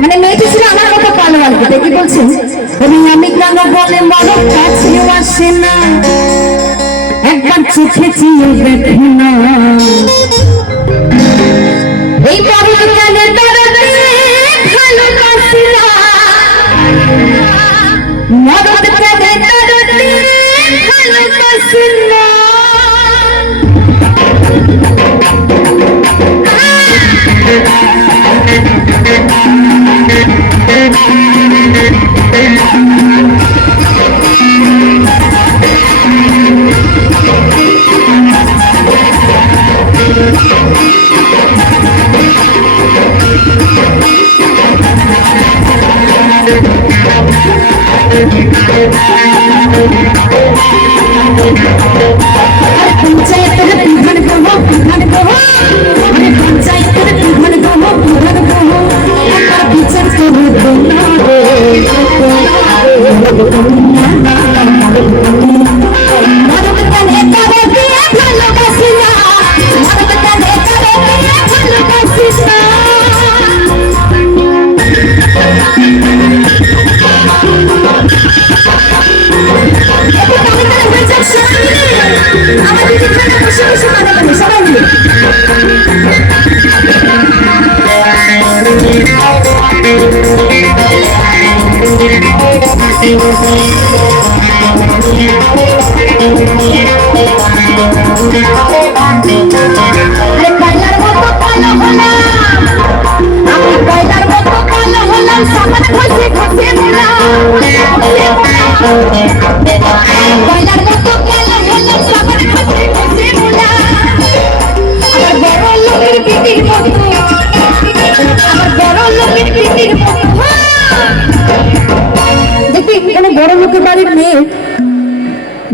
মানে মেয়েটি ছিল আমার মতো কালো আর কি। দেখি বলছেন আমি কালো বলে মরক কাছেও আসে না, একবার চোখে চিয়ে দেখে না এই মরক গানের দরদে ভালোবাসি না, মরক গানের দরদে ভালোবাসি না।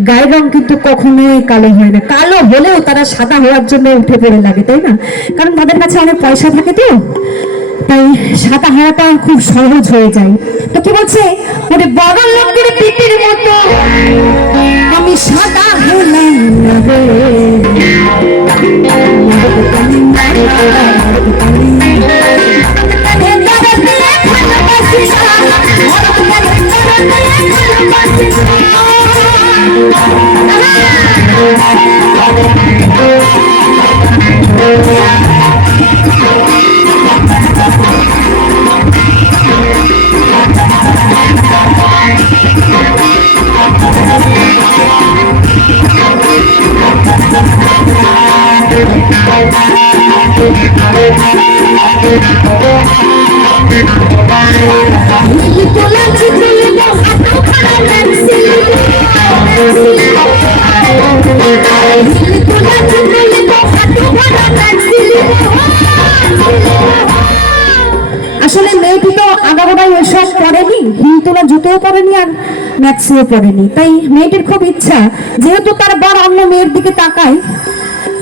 গায়ের রং কিন্তু কখনোই কালো হয় না, কালো হলেও তারা সাদা হওয়ার জন্য উঠে পড়ে লাগে, তাই না? কারণ তাদের কাছে অনেক পয়সা থাকে তো, তাই সাদা হওয়াটা খুব সহজ হয়ে যায়। তো কি বলছে, ওরে বড় লোকের পিটির মতো আমি সাদা হলাম না রে, আসলে মেয়েটি তো আগাগোড়াই এসব পড়েনি, হিল তোলা জুতোও পরেনি আর ম্যাক্সিও পরেনি, তাই মেয়েটির খুব ইচ্ছা, যেহেতু তার বর অন্য মেয়ের দিকে তাকায়,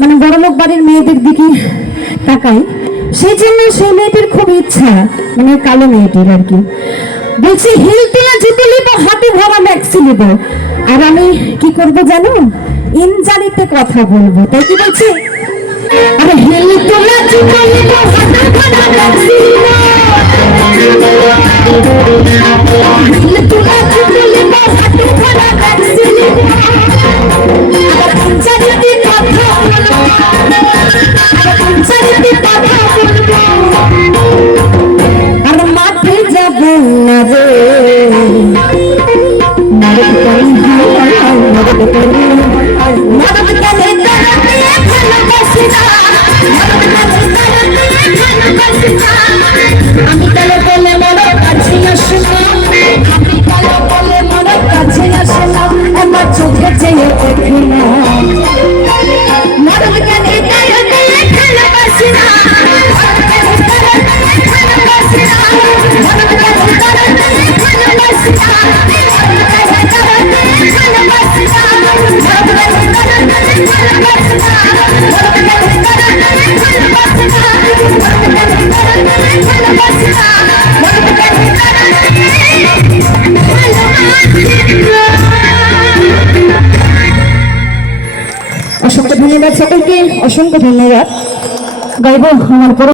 মানে বড়লোক বাড়ির মেয়েদের দিকে তাকায়, সেই জন্য সেই মেয়েটির খুব ইচ্ছা, মানে কালো মেয়েটির আর কি, বলছি হিল তোলা জুতো নিব, হাতে ভরা ম্যাক্সি নিব, আর আমি কি করবো জানো, ইনজারিতে কথা বলবো। তাই কি বলছে, আরে হিল তোলা জুতো নিব, হাতে ভরা ম্যাক্সি নিব, হিল তোলা জুতো নিব, হাতে ভরা ম্যাক্সি নিব, আর ইনজারিতে কথা বলবো, আর ইনজারিতে কথা বলবো, আর মাঠে যাব না রে, মরদ করি মরদ করি মরদ কালে তারাতে ভালোবাসি না, মরদ কালে তারাতে ভালোবাসি না, আমি কালে বলে মরদ কাছে আসে না, আমি কালে বলে মরদ কাছে আসে না, আমার চোখে চেয়ে দেখি না, মরদ কালে তারাতে ভালোবাসি না, মরদ কালে তারাতে ভালোবাসি না, মরদ কালে তারাতে ভালোবাসি না, অসংখ্য ধন্যবাদ সকলকে, অসংখ্য ধন্যবাদ। গাইবো আমার